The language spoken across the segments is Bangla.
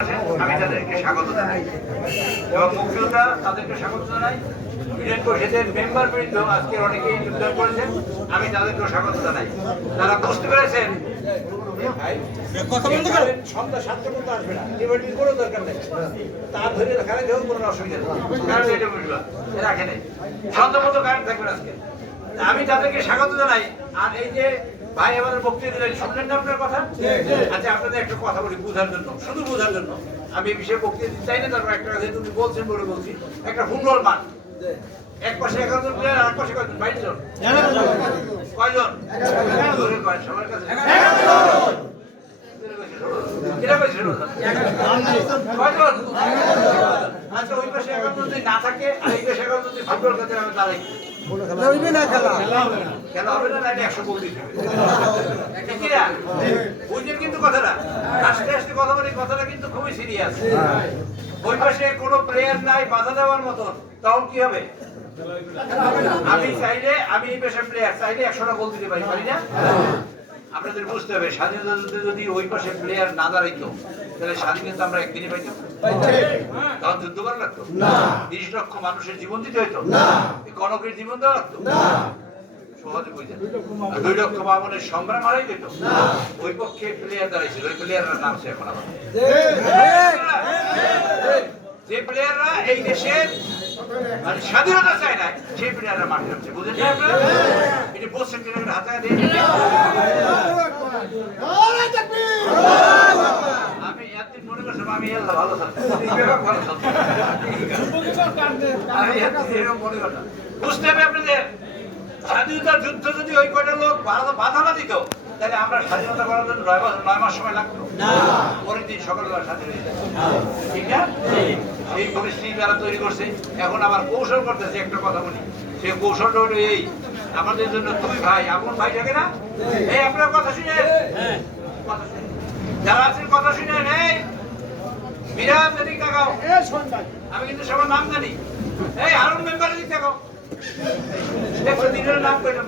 আমি তাদেরকে স্বাগত জানাই এবং মুক্তিযোদ্ধা তাদেরকে স্বাগত জানাই। ইউনিয়ন পরিষদের মেম্বার বৃন্দ আজকে অনেকেই যোগদান করেছেন, আমি তাদেরকেও স্বাগত জানাই। তারা বুঝতে পেরেছেন সন্ধ্যা 7টার মধ্যে আসবে না, ডিবেটিং কোনো দরকার নেই, তার ধরে রাখালে দেখো কোনো অসুবিধা নেই, কারণ এটা বুঝবা রাখে নেই, সন্ধ্যা মতো কারেন্ট থাকবে আজকে। আমি তাদেরকে স্বাগত জানাই। আর এই যে ভাই আমাদের বক্তৃতা দিলেন, শুনলেন না আপনার কথা? আচ্ছা, আপনাদের একটা কথা বলি বোঝার জন্য, শুধু বোঝার জন্য। আমি এই বিষয়ে বক্তৃতা দিতে চাই না, তারপর একটা কথা তুমি বলছেন বলে বলছি। একটা ফুটবল মাঠ, এক পাশে 11 জন প্লেয়ার, আর পাশে কয়জন? 22 জন। কয়জন? সবার কাছে আচ্ছা, ওই পাশে 11 জন যদি না থাকে আর এই পাশে 11 জন যদি ফুটবল খেলতে হবে, তাহলে খেলা হবে না, নাহলে 100 গোল দিতে হবে। বুঝলেন কিন্তু কথাটা? আস্তে আস্তে কথা বলি, কথাটা কিন্তু খুবই সিরিয়াস। ওই পাশে কোনো প্লেয়ার নাই বাধা দেওয়ার মতন, তখন কি হবে? আমি চাইলে, আমি এই পেশার প্লেয়ার চাইলে 100টা গোল দিতে পারি, পারি না? আপনাদের বুঝতে হবে, স্বাধীনতা যুদ্ধে যদি ওই পাশে প্লেয়ার না দাঁড়াইতো, তাহলে স্বাধীনতা আমরা একদিনে পাইতাম? তখন যুদ্ধ করা লাগতো? 30 লক্ষ মানুষের জীবন দিতে হইতো? কনকের জীবন দেওয়া লাগতো? সহজে বুঝলেন। 2 লক্ষ বামনের সংগ্রাম হারাই দিত? ওই পক্ষে প্লেয়ার দাঁড়াইছিল, ওই প্লেয়ারের নাম সে এখন আমার। যে প্লেয়াররা এই দেশের মানে স্বাধীনতা চায় না, সেই প্লেয়াররা মাঠে নামছে, বুঝলেন না আপনারা? এটি বলছেন কিনা হাতে দিয়ে আমি একদিন মনে করছিলাম আমি আল্লাহ ভালো থাকতাম, ভালো থাকতাম, আমি এরকম মনে করতাম। বুঝতে হবে আপনাদের, স্বাধীনতার যুদ্ধ যদি ওই কয়টা লোক বাধা না দিত, তাহলে আমরা স্বাধীনতা করার জন্য 9 মাস সময় লাগতো না, পরের দিন সকালবেলা স্বাধীন হয়ে যায়, ঠিক না? এই পরিস্থিতি তারা তৈরি করছে। এখন আবার কৌশল করতেছে। একটা কথা বলি, সেই কৌশলটা হলো এই, আমাদের জন্য 2 ভাই, আপন ভাই থাকে না? এই আপনার কথা শুনেন, যারা আছেন কথা শুনেন। এই বিরাট দিক দেখাও, আমি কিন্তু সবার নাম জানি। এই হারুন মেম্বারের দিক দেখাও, নাম কইলাম।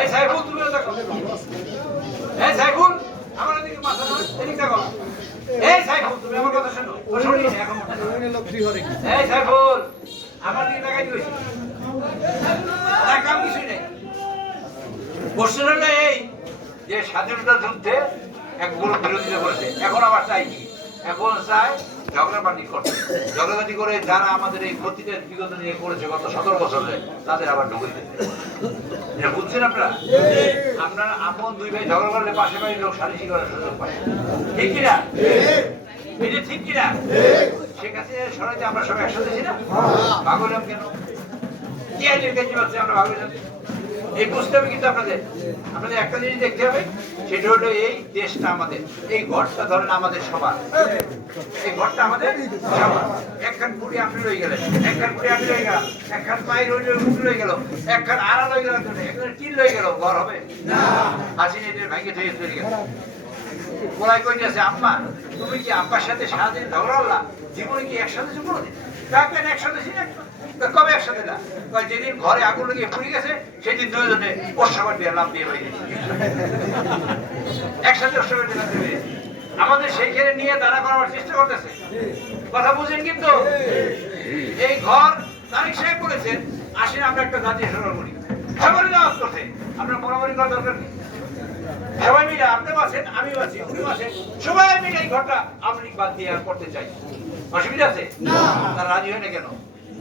এই সাইফুল, তুমিও দেখো। এই সাইফুল, আমার দিকে মাথা না, এদিক দেখো। এই সাইফুল, তুমি আমার কথা শোনো। এই সাইফুল, আমার দিকে তাকাই দিয়েছি, কাম কিছুই নেই। প্রশ্ন হলো এই যে স্বাধীনতা যুদ্ধে একগুলো বিরোধিতা করেছে, এখন আবার চাই কি? এখন চাই ঝগড়াবাটি করতে, ঝগড়াবাটি করে যারা আমাদের এই ক্ষতিটা বিগত নিয়ে করেছে গত 17 বছরে, তাদের আবার ঢুকে দিতে। এটা বুঝছেন আপনারা? আপনারা আপন 2 ভাই ঝগড়া করলে পাশে বাড়ির লোক সালিশি করার সুযোগ পায়, ঠিক কিনা? এটা ঠিক কিনা? সে কাছে সরাইতে আমরা সব একসাথে ছিলাম, ভাগ হলাম কেন? কি আইনের কাছে পাচ্ছে আমরা ভাগ হলাম? এই বুঝতে হবে কিন্তু আপনাদের একটা জিনিস দেখতে হবে, সেটা হলো এই দেশটা আমাদের, এই ঘরটা ধরেন আমাদের সবার, এই ঘরটা আমাদের সবার। একখান পুরি আপনি রয়ে গেলেন, একখান পুরি আমি রয়ে গেলাম, একখান পাই রয়ে গেল, একখান আড়া রয়ে গেল, একখান টিন রয়ে গেল, ঘর হবে না? আসি এদের ভাইকে ধুয়ে চলে গেল। বলাই কই আছে, আম্মা তুমি কি আব্বার সাথে সারাদিন ঝগড়া হলা? জীবনে কি একসাথে ছিল? কাকেন একসাথে ছিল? কবে একসাথে না? যেদিন ঘরে আগুন লেগে পুড়ে গেছে, সেদিন 2 জনে ওর দিয়ে লাভ দিয়ে বেরিয়ে একসাথে ওর দিয়ে লাভ দিয়ে আমাদের সেইখানে নিয়ে দাঁড়া করার চেষ্টা করতেছে। কথা বুঝেন কিন্তু? এই ঘর তারিক সাহেব বলেছেন, আসেন আমরা একটা জাতীয় সরকার করি, সবারই দাওয়াত করছে, আমরা বরাবরই করা দরকার নেই। সবাই মিলে, আপনিও আছেন, আমিও আছি, উনিও আছেন, সবাই মিলে এই ঘরটা আওয়ামী লীগ বাদ দিয়ে করতে চাই। অসুবিধা আছে? তারা রাজি হয় না কেন?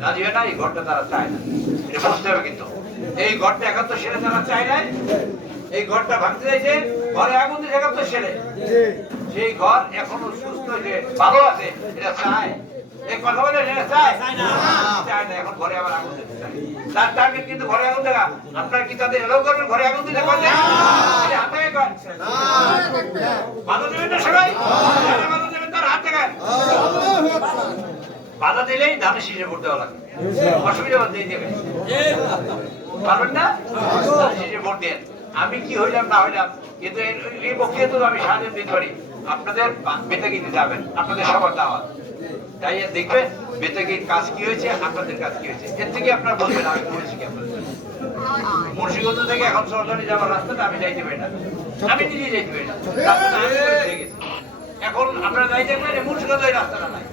রাজি হয় না, এই ঘরটা তারা চায় না, এটা বুঝতে হবে কিন্তু। এই ঘরটা 71 সালে তারা চায় না, এই ঘরটা ভাঙতে চাইছে, ঘরে আগুন দিয়ে 71 সালে, সেই ঘর এখনো সুস্থ যে ভালো আছে, এটা চায়। এই কথা বলে এটা চায় না, চায় না, এখন ঘরে আবার আগুন দিতে চায়। তার টার্গেট কিন্তু ঘরে আগুন দেখা। আপনারা কি তাদের এলাও করবেন ঘরে আগুন দিতে? পারবেন? এটা হাত থেকে করেন, বাধা দেবেন না সবাই, বাধা দেবেন তার হাত থেকে। বাধা দিলেই ধানের শীষে ভোট দেওয়া লাগে, অসুবিধা দিয়ে দেবেন, পারবেন না? ধানের শীষে ভোট দেন। আমি কি হইলাম না হইলাম, কিন্তু এই বক্তৃতা তো আমি সাহায্য দিতে পারি। আপনাদের বেতাগিতে যাবেন, আপনাদের সবার দাওয়াত, তাই দেখবেন বেতাগির কাজ কি হয়েছে, আপনাদের কাজ কি হয়েছে, এর থেকে আপনারা বলবেন আমি করেছি কি। আপনাদের মুন্সিগঞ্জ থেকে এখন সরকারি যাওয়ার রাস্তাটা আমি যাইতে পারি না, আমি নিজে যাইতে পারি না, এখন আপনারা যাই দেখবেন মুন্সিগঞ্জ এই রাস্তাটা নাই,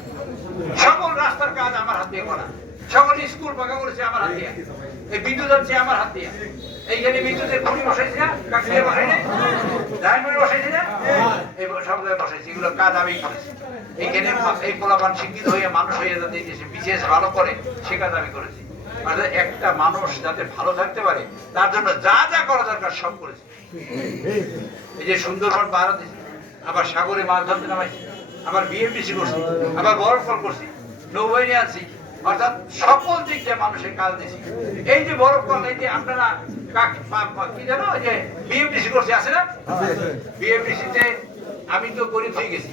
সকল রাস্তার কাজ আমার হাত দিয়ে করা, সকল স্কুল পাকা করেছে আমার হাত দিয়ে, এই বিদ্যুৎ হচ্ছে আমার হাত দিয়ে, এইখানে বিদ্যুতের খুঁড়ি বসাইছি না, কাকড়িয়া বসাই না, ডায়মন্ড বসাইছি না, এই সব জায়গায় বসাইছি, এগুলো কাজ আমি করেছি। এইখানে এই পোলাপান শিক্ষিত হয়ে মানুষ হয়ে যাতে দেশে বিশেষ ভালো করে সে কাজ আমি করেছি। মানে একটা মানুষ যাতে ভালো থাকতে পারে তার জন্য যা যা করা দরকার সব করেছি। এই যে সুন্দরবন পাহারা দিয়েছি, আবার সাগরে মাছ ধরতে নামাইছি, আবার বিএমডিসি করছি, আবার বরফল করছি, নৌবাহিনী আছি, অর্থাৎ সকল দিক দিয়ে মানুষের কাজ দিয়েছি। এই যে বরফল, এই যে আপনারা কি জানো যে বিএমডিসি করছি আছে না, বিএমডিসিতে আমি তো গরিব হয়ে গেছি,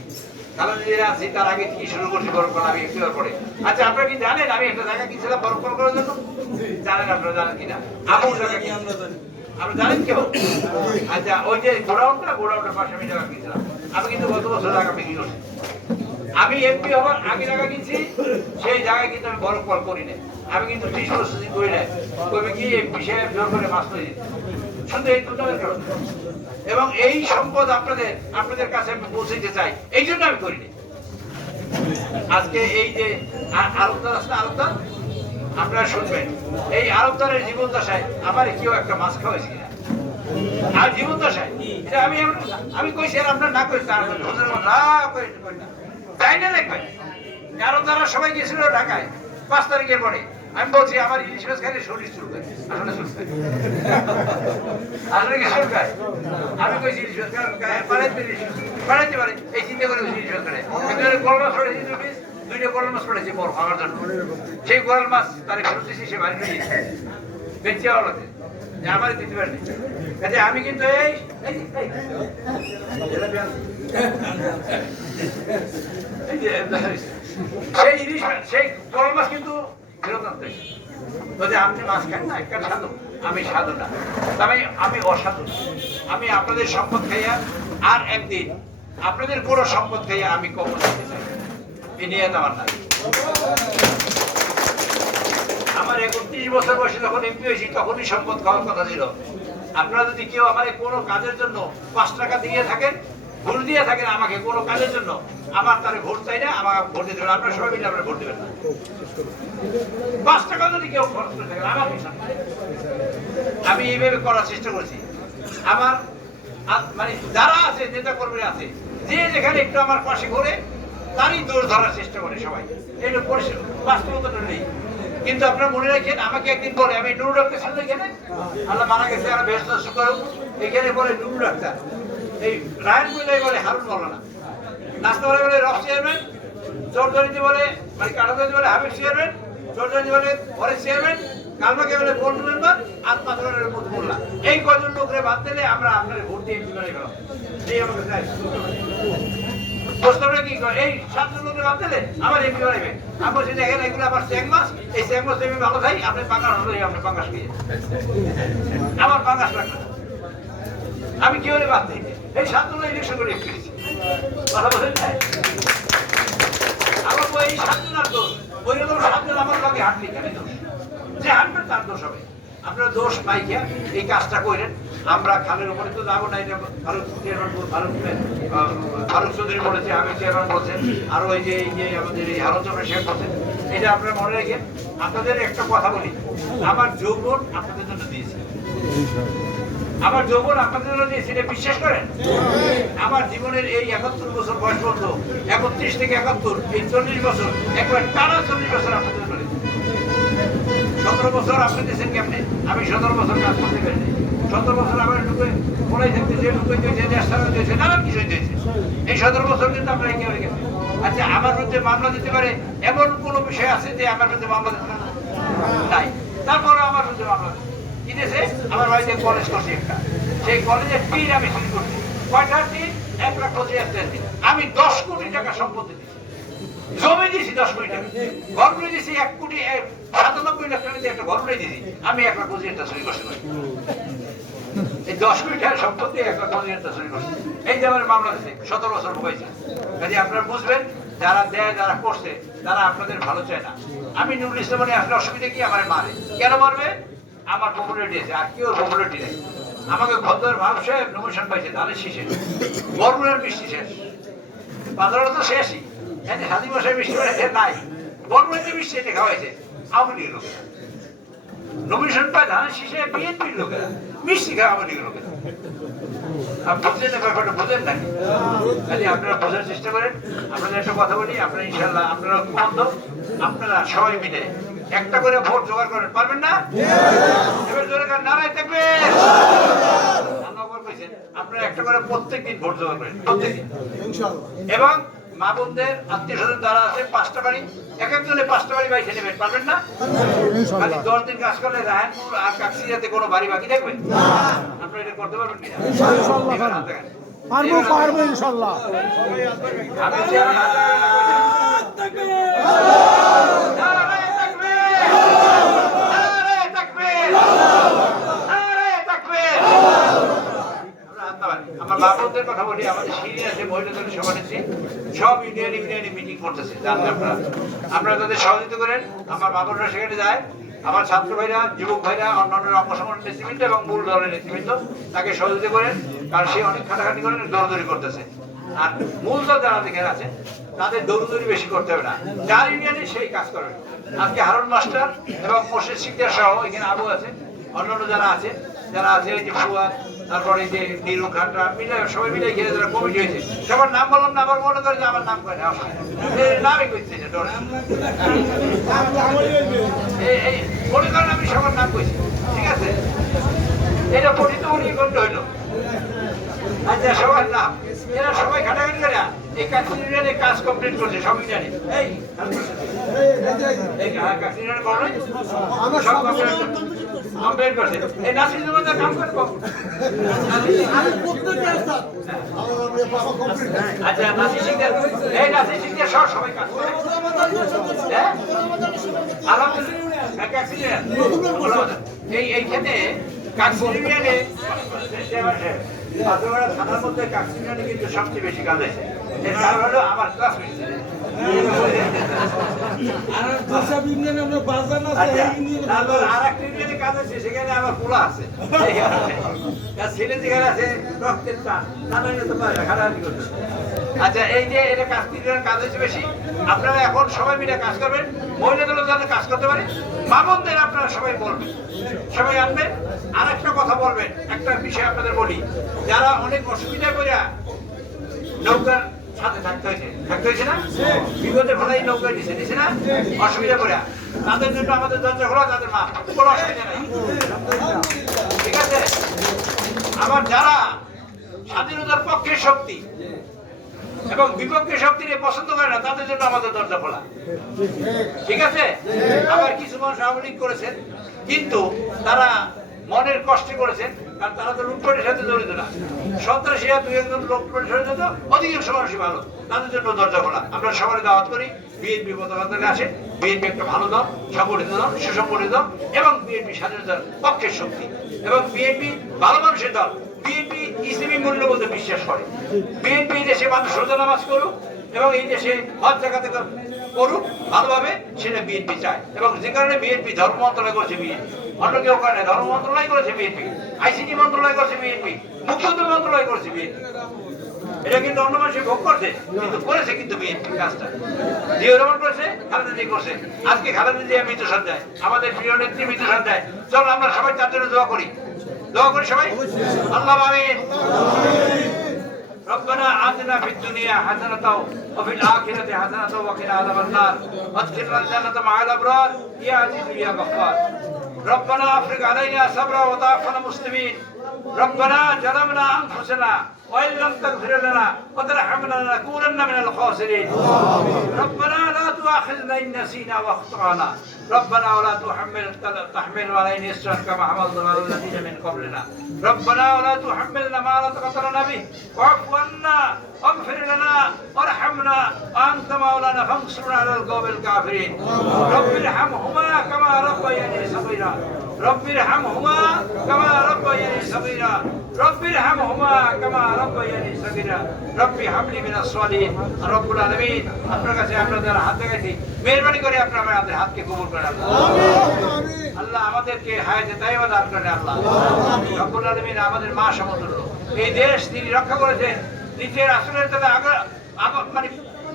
তারা নিজেরা আছি, তার আগে কি শুরু করছি বরফল আমি একটু পরে। আচ্ছা আপনারা কি জানেন আমি একটা জায়গা কিনছিলাম বরফল করার জন্য? জানেন আপনারা, জানেন কিনা? আমুর জায়গা কি আপনি জানেন কেউ? আচ্ছা ওই যে গোডাউনটার পাশে আমি জায়গা কিনছিলাম, আমি কিন্তু গত বছর জায়গা বিক্রি করছি। আমি এমপি হবার আগে জায়গা কিনছি, সেই জায়গায় কিন্তু আমি বরফ কল করি না, আমি কিন্তু 30 প্রসেসিং করি না, কবি কি এমপি সাহেব জোর করে মাছ তৈরি শুধু এই দুটার কারণে। এবং এই সম্পদ আপনাদের কাছে আমি পৌঁছাইতে চাই, এই জন্য আমি করি না। আজকে এই যে আরবদার আছে, আরবদার আপনারা শুনবেন, এই আরবদারের জীবন দশায় আমার কেউ একটা মাছ খাওয়াইছি কিনা, আর জীবন দশায় এটা আমি কইছি, আর আপনার না কইছি তাই না দেখবেন। আরবদাররা সবাই গেছিল ঢাকায় 5 তারিখের পরে, আমি বলছি আমার ইলিশ মাছ খাইলে শরীর চুলকায়, আসলে চুলকায়, আসলে কি চুলকায়? আমি কইছি ইলিশ মাছ বাড়াইতে পারে, এই চিন্তা করে ইলিশ মাছ খাই। গোল মাছ পড়েছি 2টা গোল মাছ পড়েছি বরফ আমার জন্য, সেই গোল মাছ তারা ফেরত দিয়েছি, সে বাড়ি নিয়ে গেছে বেঁচে হলোতে, আমার দিতে পারেনি। আমি কিন্তু সেই ইলিশ মাছ, সেই গোল মাছ কিন্তু ফেরত আনতে, যদি আপনি মাছ খান না একটা সাধু, আমি সাধু না, তবে আমি অসাধু, আমি আপনাদের সম্পদ খাইয়া আর একদিন আপনাদের পুরো সম্পদ খাইয়া আমি কবর দিতে চাই, এই নিয়ে আমার না। আমার 31 বছর বয়সে যখন এমপি হয়েছি তখনই সম্পদ খাওয়ার কথা ছিল। আপনারা যদি কেউ আমার কোনো কাজের জন্য 5 টাকা দিয়ে থাকেন, ভোট দিয়ে থাকেন আমাকে কোনো কাজের জন্য, আমার তারে ভোট চাই না, আমাকে ভোট দিতে দেবেন, আপনারা সবাই মিলে আপনারা ভোট দেবেন না। 5 টাকা যদি কেউ খরচ করে থাকেন আমার পিছনে, আমি এইভাবে করার চেষ্টা করছি। আমার মানে যারা আছে, নেতা কর্মীরা আছে, যে যেখানে একটু আমার পাশে ঘুরে তারই দোষ ধরার চেষ্টা করে সবাই, এটা বাস্তবতা নেই। কিন্তু আপনারা মনে রাখেন, আমাকে একদিন বলে, আমি নুরুল ডাক্তার ছিল এখানে, আল্লাহ মারা গেছে, আর ব্যস্ত করুক, এখানে বলে নুরুল ডাক্তার, এই রায়ন বলে বলে হারুন মৌলানা, নাস্তা বলে রফ চেয়ারম্যান, চৌধুরীতে বলে মানে কাটাতে বলে হাবিব চেয়ারম্যান, চৌধুরী বলে ফরেস্ট চেয়ারম্যান, কালমাকে বলে বোর্ড মেম্বার, আর পাথরের মতো বললাম, এই কজন লোকরে বাদ দিলে আমরা আপনার ভোট দিয়ে এমপি বানাই গেলাম। এই আমাকে চাই প্রস্তাবটা কি করে, এই 7 লোকের বাদ দিলে আমার এমপি বানাইবে। আমি বলছি দেখেন এগুলো আমার চ্যাং মাছ, এই চ্যাং মাছ আমি ভালো খাই, আপনি পাঙ্গাস হলে আপনি পাঙ্গাস খেয়ে, আমার পাঙ্গাস লাগবে না, আমি কি হলে বাদ দিই। এই 7 জন ইলেকশন করে এসেছি, কথা বলেন আমার এই 7 জনের দোষ, ওই রকম 7 জন আমার লগে হাঁটলি কেন দোষ, যে হাঁটবে তার দোষ হবে। আপনারা দোষ পাইয়া এই কাজটা করেন, আমরা খালের উপরে তো যাবো না, এটা ফারুক চৌধুরী বলেছে, আমি চেয়ারম্যান বলছেন, আর ওই যে আমাদের এই হারুন চৌধুরী শেখ বলছেন, এটা আপনারা মনে রেখেন। আপনাদের একটা কথা বলি, আমার যৌবন আপনাদের জন্য দিয়েছি, আমার যৌবন আপনাদের জন্য দিয়েছি, এটা বিশ্বাস করেন। আমার জীবনের এই 71 বছর বয়স পর্যন্ত, 31 থেকে 71, এই 40 বছর, একবার টানা 40 বছর আপনাদের জন্য 17 বছর আপনি দিয়েছেন কেমনে, আমি 17 বছর কাজ করতে পারিনি, 17 বছর আমার ঢুকে পড়াই থাকতে যে ঢুকে দিয়েছে, দেশ ছাড়া দিয়েছে, নানান কিছু দিয়েছে, এই 17 বছর কিন্তু আমরা একে হয়ে গেছি। আচ্ছা আমার বিরুদ্ধে মামলা দিতে পারে এমন কোন বিষয় আছে যে আমার বিরুদ্ধে মামলা দিতে পারে নাই, তারপরে আমার বিরুদ্ধে মামলা কি দিয়েছে, আমার বাড়িতে কলেজ করছি একটা, সেই কলেজের টিন আমি শুরু করছি, কয়টা টিন, 1,25,000 টিন, আমি 10 কোটি টাকা সম্পত্তি দিচ্ছি, জমি দিয়েছি 10 কোটি টাকা, ঘর করে দিয়েছি 1,97,00,000 টাকা দিয়ে একটা ঘর করে দিয়েছি, আমি 1,25,000 টাকা চুরি করতে পারি, এই 10 কোটি টাকার সম্পত্তি 1,25,000 টাকা চুরি করছি, এই যে আমার মামলা দিয়েছে, 17 বছর ভোগাইছে। কাজে আপনারা বুঝবেন, যারা দেয় যারা করছে তারা আপনাদের ভালো চায় না। আমি নুরুল ইসলাম আসলে অসুবিধা কি, আমার মারে কেন মারবে, আমার পপুলারিটি আছে, আর কেউ পপুলারিটি নেই। আমাকে ভদ্র ভাব সাহেব নমিশন পাইছে ধানের শীষে, বরগুনার বৃষ্টি শেষ, বাজারে তো শেষই এখানে স্বাধী মশাই মিষ্টি নাই বড়বাড়িতে মিষ্টি এনে খাওয়াইছে আওয়ামী লীগের লোকেরা নমিনেশন পায় ধানের শীষে বিএনপির লোকেরা মিষ্টি খায় আওয়ামী লীগের লোকেরা বুঝলেন ব্যাপারটা বোঝেন নাকি খালি আপনারা বোঝার চেষ্টা করেন আপনাদের একটা কথা বলি আপনারা ইনশাল্লাহ আপনারা বন্ধ আপনারা সবাই মিলে একটা করে ভোট জোগাড় করেন পারবেন না এবার জোরে নারায় থাকবে আপনারা একটা করে প্রত্যেকদিন ভোট জোগাড় করেন প্রত্যেকদিন এবং মা বোনদের আত্মীয় স্বজন যারা আছে 5টা বাড়ি এক একজনে 5টা বাড়ি বাইছে নেবেন পারবেন না খালি 10 দিন কাজ করলে রায়নপুর আর কাকসিয়াতে কোনো বাড়ি বাকি থাকবে আপনারা এটা করতে পারবেন কিনা পারবো ইনশাআল্লাহ আমি আমার বাবুদের কথা বলি আমাদের সিনিয়র যে মহিলা দলের সভানেত্রী সব ইউনিয়নে মিটিং করতেছে জানেন আপনারা তাদের সহযোগিতা করেন আমার বাবুরা সেখানে যায় আমার ছাত্র ভাইরা যুবক ভাইরা অন্যান্য অপসংগঠন নেতৃবৃন্দ এবং মূল দলের নেতৃবৃন্দ তাকে সহযোগিতা করেন কারণ সে অনেক খাটাখাটি করেন দৌড়দৌড়ি করতেছে আর মূল দল যারা যেখানে আছে তাদের দৌড়দৌড়ি বেশি করতে হবে না যার ইউনিয়নে সেই কাজ করবেন আজকে হারুন মাস্টার এবং মোর্শেদ শিকদার সহ এখানে আবু আছে অন্যান্য যারা আছে এই যে ফুয়াদ তারপরে যে নীলু খানরা মিলে সবাই মিলে ঘিরে যারা কমিটি হয়েছে সবার নাম বললাম না আবার মনে করে যে আমার নাম করে নামই কইছে মনে করেন আমি সবার নাম কইছি ঠিক আছে এটা পঠিত উনি করতে হইলো আচ্ছা সবার নাম এরা সবাই ঘাটাঘাটি করে এই কাশ্মীরে কাজ কমপ্লিট করছে সবই জানে এই কাশ্মীরে বলো সব কমপ্লিট করছে এই নাসির জমাদার কাম করবো আচ্ছা নাসির সিংদের এই নাসির সিংদের সবাই কাজ করে আলহামদুলিল্লাহ এইখানে কাশ্মীরে থানার মধ্যে কাশ্মীরে কিন্তু সবচেয়ে বেশি কাজ আছে এর কারণ হলো আমার ক্লাসমেট সেখানে আমার পোলা আছে ছেলে যেখানে আছে রক্তের টান আচ্ছা এই যে এটা কাশ্মীরের কাজ হচ্ছে বেশি আপনারা এখন সবাই মিলে কাজ করবেন মহিলাগুলো যাতে কাজ করতে পারে মা বোনদের আপনারা সবাই বলবেন সবাই আনবেন আর একটা কথা বলবেন একটা বিষয় আপনাদের বলি যারা অনেক অসুবিধা করে নৌকার সাথে থাকতে হয়েছে না বিপদে ফলাই নৌকা নিছে না অসুবিধা করে তাদের জন্য আমাদের দরজা খোলা তাদের মা কোনো অসুবিধা নেই ঠিক আছে আবার যারা স্বাধীনতার পক্ষের শক্তি এবং বিপক্ষের শক্তি নিয়ে পছন্দ করে না তাদের জন্য আমাদের দরজা খোলা ঠিক আছে আবার কিছু মানুষ আওয়ামী লীগ করেছেন কিন্তু তারা মনের কষ্টে করেছেন কারণ তারা তো লুটপাটের সাথে জড়িত না সন্ত্রাসীরা দুই একজন লুটপাটের সাথে জড়িত অধিকাংশ মানুষই ভালো তাদের জন্য দরজা খোলা আমরা সবাই দাওয়াত করি বিএনপি পতাকা আসে বিএনপি একটা ভালো দল সংগঠিত দল সুসংগঠিত দল এবং বিএনপি স্বাধীনতার পক্ষের শক্তি এবং বিএনপি ভালো মানুষের দল বিএনপি ইসলামী মূল্যবোধে বিশ্বাস করে বিএনপি এই দেশে মানুষ রোজা নামাজ করুক এবং এই দেশে হজ জাকাত করুক ভালোভাবে সেটা বিএনপি চায় এবং যে কারণে বিএনপি ধর্ম মন্ত্রণালয় করেছে বিএনপি অন্য কেউ করে ধর্ম মন্ত্রণালয় করেছে বিএনপি আইসিটি মন্ত্রণালয় করেছে বিএনপি মুখ্যমন্ত্রী মন্ত্রণালয় করেছে বিএনপি এটা কিন্তু অন্য মানুষের ভোগ করছে কিন্তু করেছে কিন্তু বিএনপি কাজটা জিয়াউর রহমান করেছে খালেদা জিয়া করছে আজকে খালেদা জিয়া মৃত্যু সজ্জায় আমাদের প্রিয় নেত্রী মৃত্যু সজ্জায় চল আমরা সবাই তার জন্য দোয়া করি সবাই আল্লাহ আমিন ربنا آتنا في الدنيا حسنة وفي الآخرة حسنة وقنا عذاب النار وادخلنا الجنة مع الأبرار يا عزيز يا غفار ربنا أفرغ علينا صبرا وتوفنا مسلمين ربنا ظلمنا أنفسنا وإن لم تغفر لنا وترحمنا لنكونن من الخاسرين ربنا لا تؤاخذنا إن نسينا واخطأنا ربنا ولا تحمل علينا إصرا كما حملنا على الذين من قبلنا ربنا ولا تحملنا ما لا طاقة لنا به واعف عنا واغفر لنا وارحمنا وأنت مولانا فانصرنا على القوم الكافرين رب ارحمهما كما ربياني صغيرا رب ارحمهما كما ربياني صغيرا رب ارحمهما كما ربياني صغيرا ربي هب لي من الصالحين رب العالمين আপনার কাছে আপনাদের হাত দেখাইছি মেহেরবানি করে আপনারা আমাদের হাতকে কবুল করেন আমিন আল্লাহ আমাদেরকে হায়াতে তাইবা দান করেন আল্লাহ রব্বুল আলামিন আমাদের মা সমতুল্য এই দেশ তিনি রক্ষা করেছেন নিজের আসলের তাদের মানে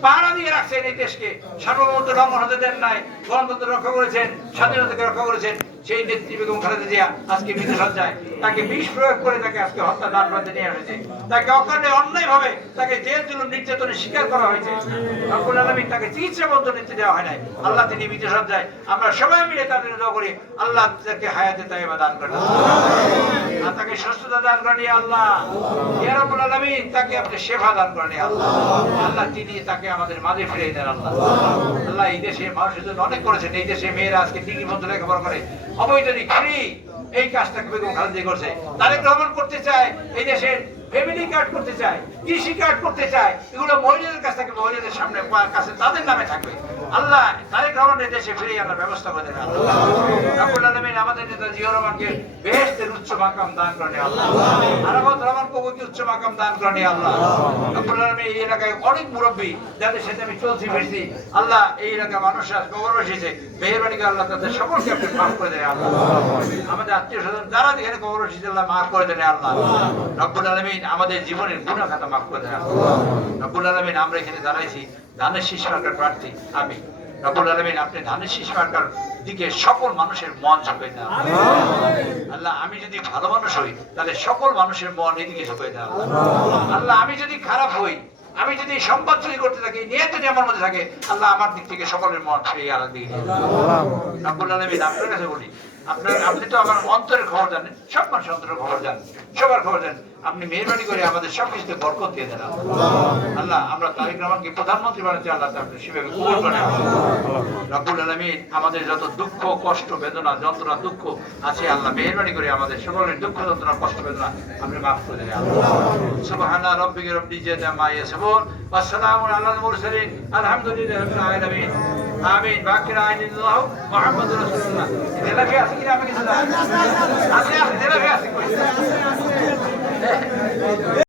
পাহারা দিয়ে রাখছেন এই দেশকে, সার্বভৌমত্ব লঙ্ঘন হতে দেন নাই, গণতন্ত্র রক্ষা করেছেন, স্বাধীনতাকে রক্ষা করেছেন। সেই নেত্রী বেগম খালেদা জিয়া আজকে মৃত্যুসজ্জায়, তাকে বিষ প্রয়োগ করে তাকে আজকে হত্যা দান করতে নিয়ে এসেছে, তাকে অকারণে অন্যায়ভাবে তাকে জেল জুলুম নির্যাতনের শিকার করা হয়েছে। রব্বুল আলামিন তাকে চিকিৎসা পর্যন্ত নিতে দেওয়া হয় নাই। আল্লাহ তিনি মৃত্যুসজ্জায়, আমরা সবাই মিলে তাদের দোয়া করি আল্লাহ তাকে হায়াতে তাইয়্যিবা দান করেন, আর তাকে সুস্থতা দান করেন আল্লাহ। ইয়া রব্বুল আলামিন তাকে আপনি সেবা দান করেন আল্লাহ। আল্লাহ তিনি তাকে আমাদের মাঝে ফিরিয়ে দেন আল্লাহ। আল্লাহ এই দেশে মানুষের জন্য অনেক করেছেন, এই দেশে মেয়েরা আজকে ডিগ্রি বন্ধ লেখাপড়া করে অবৈতনিক ফ্রি, এই কাজটাকে বেগম খালেদা জিয়া করছে। তারেক রহমান করতে চায় এই দেশের ফ্যামিলি কার্ড করতে চায়, কৃষি কার্ড করতে চায়, এগুলো মহিলাদের কাছ থেকে মহিলাদের সামনে কাছে তাদের নামে থাকবে। আল্লাহ তারেক রহমানের দেশে ফিরে আনার ব্যবস্থা করে দেন আল্লাহ। রব্বুল আলামিন আমাদের নেতা জিয়াউর রহমানকে বেহেশতের উচ্চ মাকাম দান করেন আল্লাহ। আরাফাত রহমান কবুকে উচ্চ মাকাম দান করেন আল্লাহ। রব্বুল আলামিন এই এলাকায় অনেক মুরব্বী যাদের সাথে আমি চলছি ফিরছি, আল্লাহ এই এলাকার মানুষরা কবর বসেছে, মেহেরবানি করে আল্লাহ তাদের সকলকে আপনি মাফ করে দেন আল্লাহ। আমাদের আত্মীয় স্বজন যারা এখানে কবর বসেছে আল্লাহ মাফ করে দেন আল্লাহ। রব্বুল আলামিন আমাদের জীবনের গুনাহ খাতা মাফ করে দেন আল্লাহ। রব্বুল আলামিন আমরা এখানে দাঁড়াইছি ধানের শীষ মার্কার প্রার্থী আমি। রব্বুল আলামিন আপনি ধানের শীষ মার্কার দিকে সকল মানুষের মন ঝুঁকে দেন আল্লাহ। আমি যদি ভালো মানুষ হই তাহলে সকল মানুষের মন এদিকে ঝুঁকে দেন আল্লাহ। আমি যদি খারাপ হই, আমি যদি সম্পদ চুরি করতে থাকি, নিয়ে যদি আমার মধ্যে থাকে আল্লাহ, আমার দিক থেকে সকলের মন ফিরে আলাদা দিকে নিয়ে রব্বুল আলামিন আপনার কাছে বলি, আপনি তো আমার অন্তরের খবর জানেন, সব মানুষের অন্তরের খবর জানেন, সবার খবর জানেন। আপনি মেহরবানি করে আমাদের সবকিছুতে বরকত দিয়ে দেন আল্লাহ। আমরা তারেক রহমানকে প্রধানমন্ত্রী বানাতে আল্লাহ আপনি সেভাবে কবুল করেন রব্বুল আলামিন। আমাদের যত দুঃখ কষ্ট বেদনা যন্ত্রণা দুঃখ আছে আল্লাহ, মেহরবানি করে আমাদের সকলের দুঃখ যন্ত্রণা কষ্ট বেদনা আপনি মাফ করে দেন আল্লাহ। সুবহানা রাব্বিকা রাব্বিল ইজ্জাতি আম্মা ইয়াসিফুন ওয়া সালামুন আলাল মুরসালিন আলহামদুলিল্লাহি রাব্বিল আলামিন। আমিন। বাকির আইনিল্লাহ মুহাম্মাদুর রাসূলুল্লাহ। জেলাফি আছে কিনা? আমি কিছু জানি আছে, জেলাফি আছে।